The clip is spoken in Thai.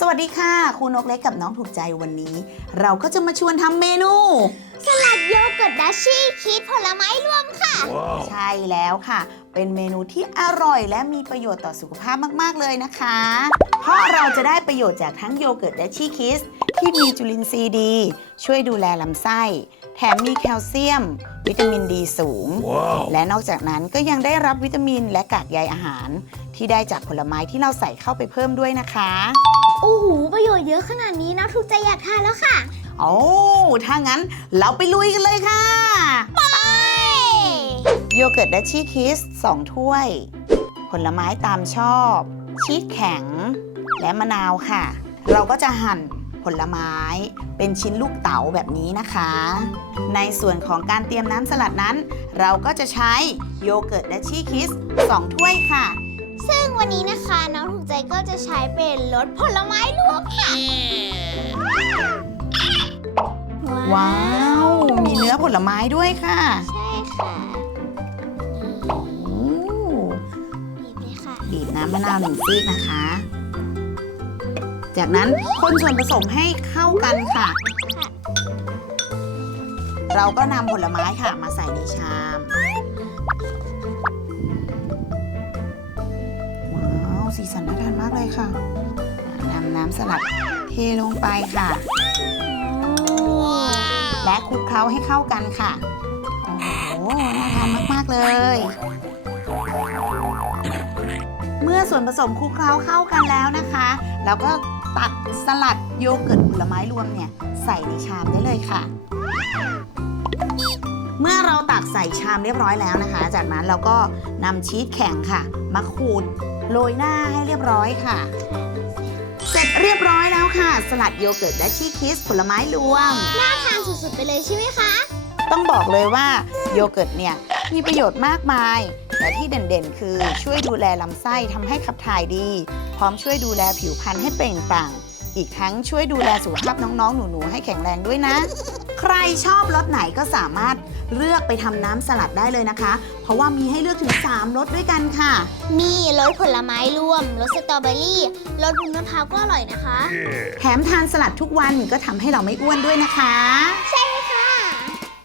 สวัสดีค่ะครูนกเล็กกับน้องถูกใจวันนี้ เราก็จะมาชวนทำเมนู สลัดโยเกิร์ตดัชชี่ชีสผลไม้รวมค่ะ ใช่แล้วค่ะ เป็นเมนูที่อร่อยและมีประโยชน์ต่อสุขภาพมาก ๆ เลยนะคะ เพราะเราจะได้ประโยชน์จากทั้งโยเกิร์ตและชีคิสที่มีจุลินทรีย์ดี ช่วยดูแลลำไส้ แถมมีแคลเซียม วิตามินดีสูง และนอกจากนั้นก็ยังได้รับวิตามินและกากใยอาหาร ที่ได้จากผลไม้ที่เราใส่เข้าไปเพิ่มด้วยนะคะ โอ้โหประโยชน์เยอะขนาดนี้นะถูกใจอยากทานแล้วค่ะ โอ้ถ้างั้นเราไปลุยกันเลยค่ะ ไป โยเกิร์ตดัชชี่คิส2ถ้วย ผลไม้ตามชอบ ชีสแข็ง และมะนาวค่ะ เราก็จะหั่นผลไม้เป็นชิ้นลูกเต๋าแบบนี้นะคะ ในส่วนของการเตรียมน้ำสลัดนั้น เราก็จะใช้โยเกิร์ตดัชชี่คิส 2 ถ้วยค่ะ ซึ่งวันนี้นะคะน้องถูกใจก็จะใช้เป็นรสผลไม้รวมค่ะ ว้าว มีเนื้อผลไม้ด้วยค่ะใช่ค่ะโอ้บีบเลยค่ะ บีบน้ำมะนาวหนึ่งซีกนะคะ จากนั้นคนส่วนผสมให้เข้ากันค่ะ เราก็นำผลไม้ค่ะมาใส่ในชาม สีสันน่าทานมากเลยค่ะนำน้ำสลัดเทลงไปค่ะ และคลุกเคล้าให้เข้ากันค่ะ โอ้โห น่าทานมาก ๆ เลย เมื่อส่วนผสมคลุกเคล้าเข้ากันแล้วนะคะ เราก็ตักสลัดโยเกิร์ตผลไม้รวมเนี่ย ใส่ในชามได้เลยค่ะ เมื่อเราตักใส่ชามเรียบร้อยแล้วนะคะ จากนั้นเราก็นำชีสแข็งค่ะ มาขูด โรยหน้าให้เรียบร้อยค่ะ เสร็จเรียบร้อยแล้วค่ะ สลัดโยเกิร์ตและชีสคิสผลไม้รวม น่าทานสุดๆไปเลยใช่ไหมคะ ต้องบอกเลยว่าโยเกิร์ตเนี่ยมีประโยชน์มากมาย แต่ที่เด่นๆ คือช่วยดูแลลำไส้ทำให้ขับถ่ายดี พร้อมช่วยดูแลผิวพรรณให้เปล่งปลั่ง อีกทั้งช่วยดูแลสุขภาพน้องๆ หนูๆ ให้แข็งแรงด้วยนะใค รชอบรสไหนก็สามารถเลือกไปทำน้ำสลัดได้เลยนะคะ เพราะว่ามีให้เลือกถึง 3รสด้วยกันค่ะ มีรสผลไม้รวมรสสตรอเบอรี่รสวุ้นมะพร้าวก็อร่อยนะคะ แถมทานสลัดทุกวันก็ทำให้เราไม่อ้วนด้วยนะคะ ใช่